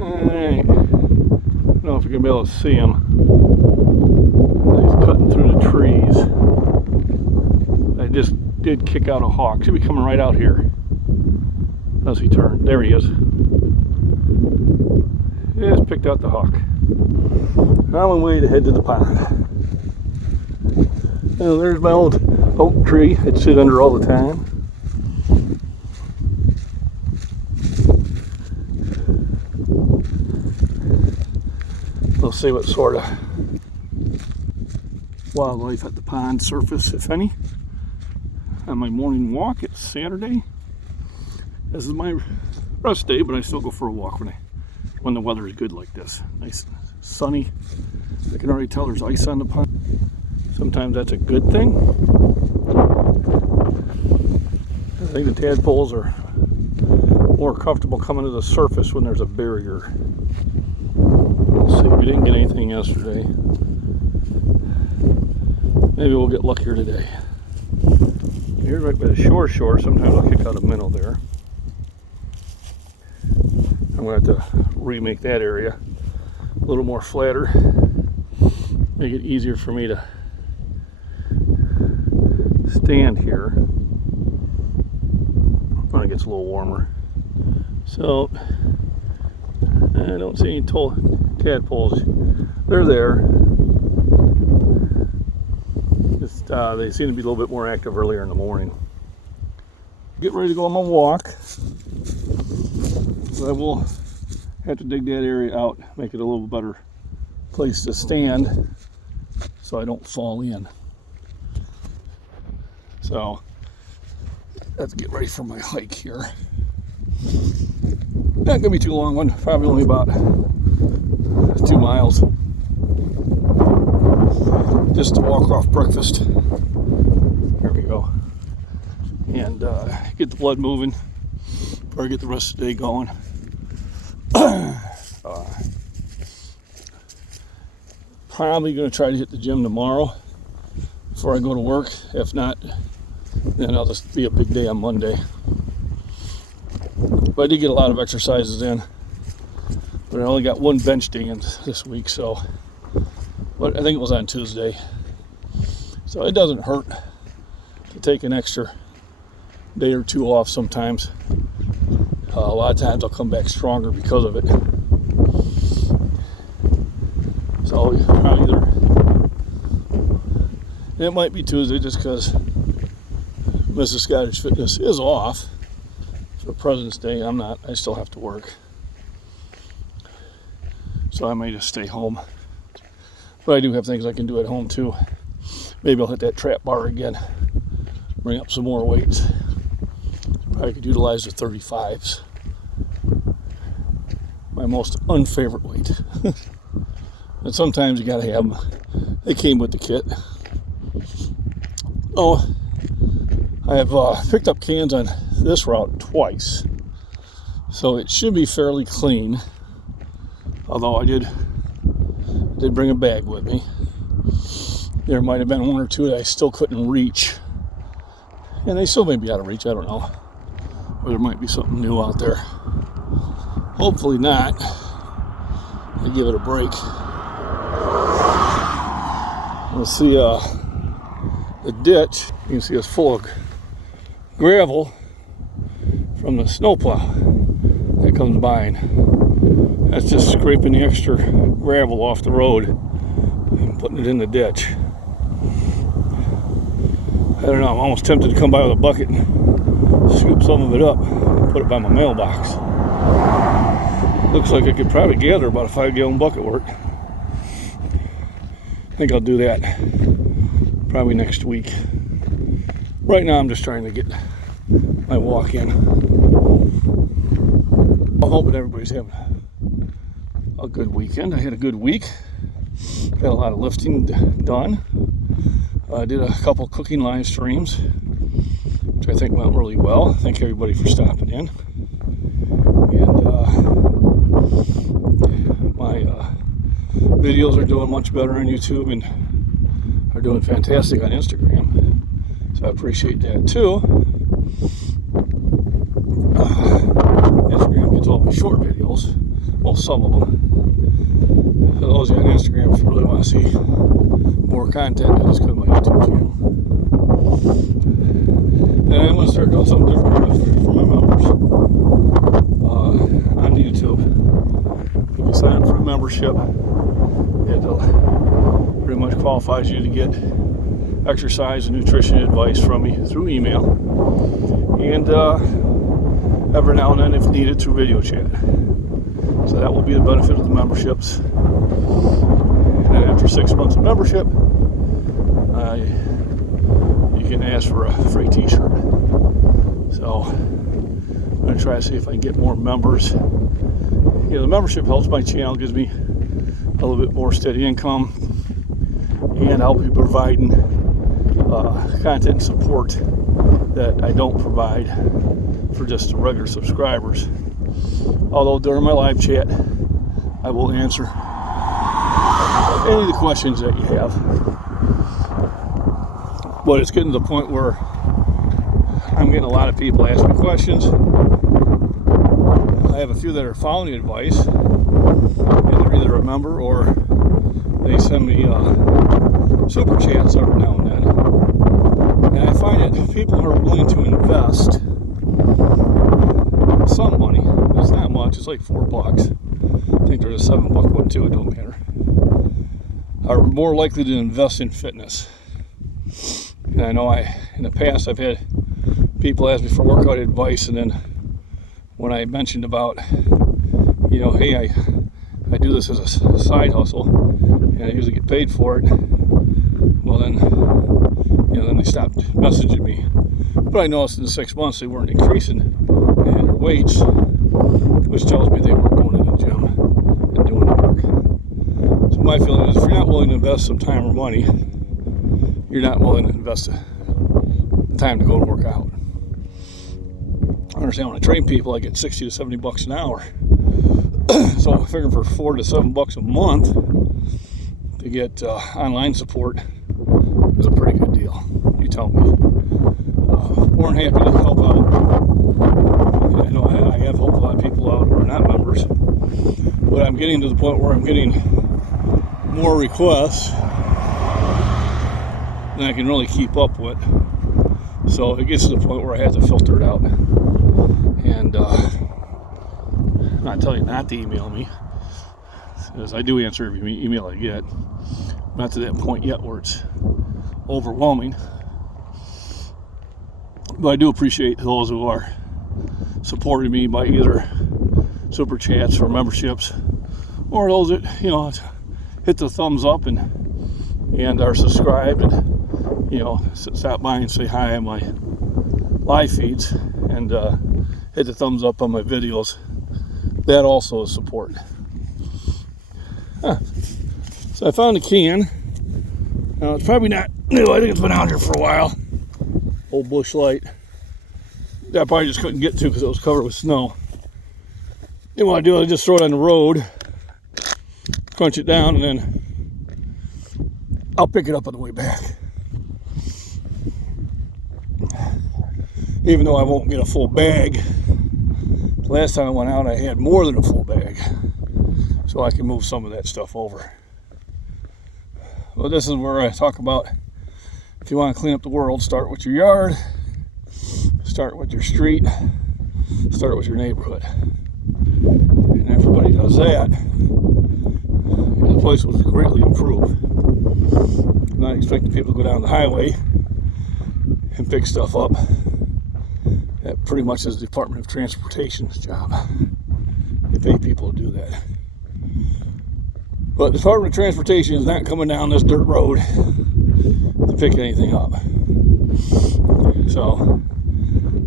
Alright. I don't know if you're going to be able to see him. He's cutting through the trees. I just did kick out a hawk. Should be coming right out here. As he turned. There he is. Just picked out the hawk. Now I'm way to head to the pond. And there's my old oak tree. I'd sit under all the time. We'll see what sort of wildlife at the pond surface, if any. On my morning walk, it's Saturday. This is my rest day, but I still go for a walk when the weather is good like this. Nice, sunny. I can already tell there's ice on the pond. Sometimes that's a good thing. I think the tadpoles are more comfortable coming to the surface when there's a barrier. Let's see, we didn't get anything yesterday. Maybe we'll get luckier today. Here's right by the shore. Sometimes I'll kick out a minnow there. I'm going to have to remake that area a little more flatter. Make it easier for me to stand here when it gets a little warmer. So, I don't see any tadpoles. They're there. Just, they seem to be a little bit more active earlier in the morning. Get ready to go on my walk. So I will have to dig that area out, make it a little better place to stand so I don't fall in. So let's get ready for my hike here. Not gonna be too long one, probably only about 2 miles. Just to walk off breakfast. Here we go. And get the blood moving before I get the rest of the day going. Probably going to try to hit the gym tomorrow before I go to work. If not, then I'll just be a big day on Monday. But I did get a lot of exercises in. But I only got one bench day in this week, so. But I think it was on Tuesday. So it doesn't hurt to take an extra day or two off sometimes. A lot of times I'll come back stronger because of it. So either it might be Tuesday just because Mrs. Scottish Fitness is off for President's Day. I'm not. I still have to work. So I may just stay home. But I do have things I can do at home too. Maybe I'll hit that trap bar again. Bring up some more weights. Probably could utilize the 35s. My most unfavorite weight. And sometimes you gotta have them. They came with the kit. Oh, I have picked up cans on this route twice. So it should be fairly clean. Although I did bring a bag with me. There might have been one or two that I still couldn't reach. And they still may be out of reach, I don't know. Or there might be something new out there. Hopefully not. I give it a break. Let's see the ditch. You can see it's full of gravel from the snowplow that comes by. And that's just scraping the extra gravel off the road and putting it in the ditch. I don't know, I'm almost tempted to come by with a bucket and scoop some of it up and put it by my mailbox. Looks like I could probably gather about a 5-gallon bucket worth. I think I'll do that probably next week. Right now I'm just trying to get my walk in. I'm hoping everybody's having a good weekend. I had a good week. Got a lot of lifting done. I did a couple cooking live streams, which I think went really well. Thank everybody for stopping in. And my videos are doing much better on YouTube and are doing fantastic on Instagram. So I appreciate that too. Instagram gets all my short videos. Well, some of them. For those of you on Instagram, if you really want to see more content, just go to my YouTube channel. And I'm going to start doing something different for my members on YouTube. You can sign up for a membership. It pretty much qualifies you to get exercise and nutrition advice from me through email, and every now and then, if needed, through video chat. So that will be the benefit of the memberships. And then after 6 months of membership, you can ask for a free t-shirt. So I'm going to try to see if I can get more members. You know, the membership helps my channel, gives me a little bit more steady income, and I'll be providing content and support that I don't provide for just the regular subscribers. Although during my live chat, I will answer any of the questions that you have. But it's getting to the point where I'm getting a lot of people asking me questions. I have a few that are following the advice, and they're either a member or they send me super chats every now and then. And I find that people are willing to invest some money. It's not much, it's like $4. I think there's a $7 one too, it don't matter. Are more likely to invest in fitness. And I know in the past I've had people ask me for workout advice, and then when I mentioned about, you know, hey, I do this as a side hustle and I usually get paid for it, well then, you know, then they stopped messaging me. But I noticed in the 6 months they weren't increasing in their weights, which tells me they weren't going to the gym and doing the work. So my feeling is, if you're not willing to invest some time or money, you're not willing to invest the time to go and work out. I understand when I train people, I get $60 to $70 an hour. So I figure for $4 to $7 a month to get online support is a pretty good deal. You tell me. More than happy to help out. I know I have helped a lot of people out who are not members, but I'm getting to the point where I'm getting more requests than I can really keep up with. So it gets to the point where I have to filter it out. And I'm not telling you not to email me, as I do answer every email I get. I'm not to that point yet where it's overwhelming. But I do appreciate those who are supporting me by either super chats or memberships, or those that, you know, hit the thumbs up and are subscribed, and, you know, stop by and say hi on my live feeds, and hit the thumbs up on my videos. That also is support. So I found a can. Now it's probably not new. I think it's been out here for a while. Old Bush Light. That I probably just couldn't get to because it was covered with snow. Then what I do is I just throw it on the road, crunch it down, and then I'll pick it up on the way back. Even though I won't get a full bag. Last time I went out, I had more than a full bag, so I can move some of that stuff over. Well, this is where I talk about, if you want to clean up the world, start with your yard, start with your street, start with your neighborhood. And everybody does that, the place will greatly improve. I'm not expecting people to go down the highway and pick stuff up. That pretty much is the Department of Transportation's job. They pay people to do that. But the Department of Transportation is not coming down this dirt road to pick anything up. So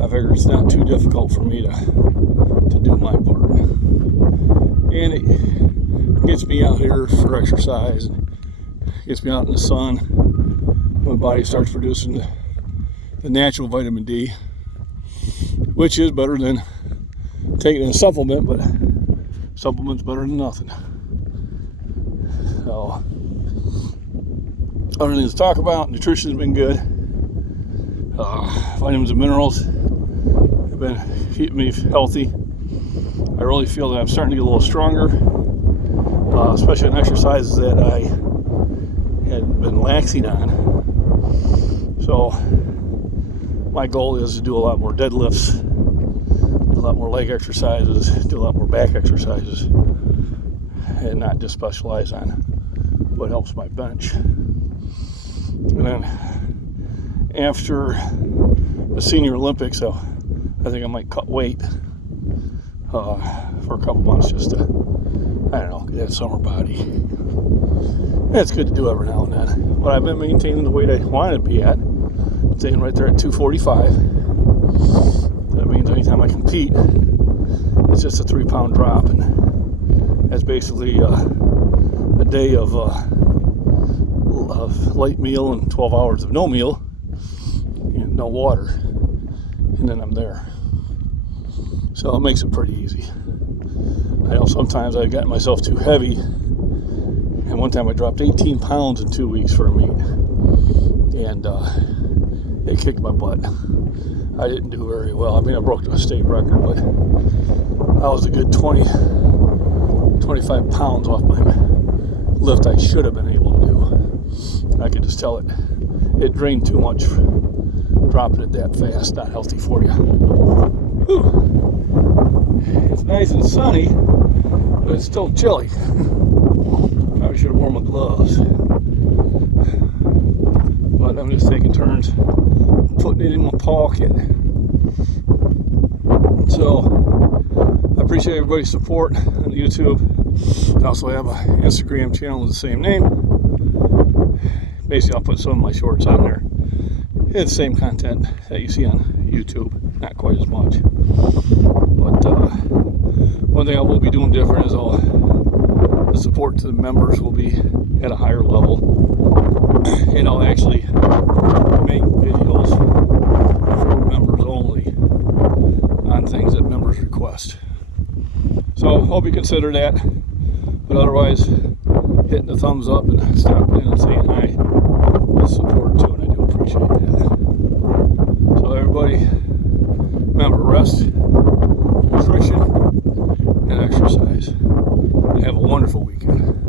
I figure it's not too difficult for me to do my part. And it gets me out here for exercise, and gets me out in the sun. My body starts producing the natural vitamin D, which is better than taking a supplement, but supplement's better than nothing. So, other things to talk about, nutrition's been good. Vitamins and minerals have been keeping me healthy. I really feel that I'm starting to get a little stronger, especially on exercises that I had been laxing on. So my goal is to do a lot more deadlifts, do a lot more leg exercises, do a lot more back exercises, and not just specialize on what helps my bench. And then after the Senior Olympics, I think I might cut weight for a couple months just to, I don't know, get that summer body. And it's good to do every now and then. But I've been maintaining the weight I wanted to be at, staying right there at 245. That means anytime I compete, it's just a 3-pound drop, and that's basically a day of light meal and 12 hours of no meal and no water, and then I'm there. So it makes it pretty easy. I know sometimes I got myself too heavy, and one time I dropped 18 pounds in 2 weeks for a meet, and it kicked my butt. I didn't do very well. I mean, I broke the state record, but I was a good 25 pounds off my lift I should have been able to do. I could just tell it drained too much. Dropping it that fast, not healthy for you. Whew. It's nice and sunny, but it's still chilly. Probably should have worn my gloves. But I'm just taking turns putting it in my pocket. So I appreciate everybody's support on YouTube. I also have an Instagram channel with the same name. Basically, I'll put some of my shorts on there. It's the same content that you see on YouTube, not quite as much. But one thing I will be doing different is the support to the members will be at a higher level. And I'll actually make videos for members only on things that members request. So hope you consider that. But otherwise, hitting the thumbs up and stopping in and saying hi is support too, and I do appreciate that. So everybody, remember, rest, nutrition, and exercise. And have a wonderful weekend.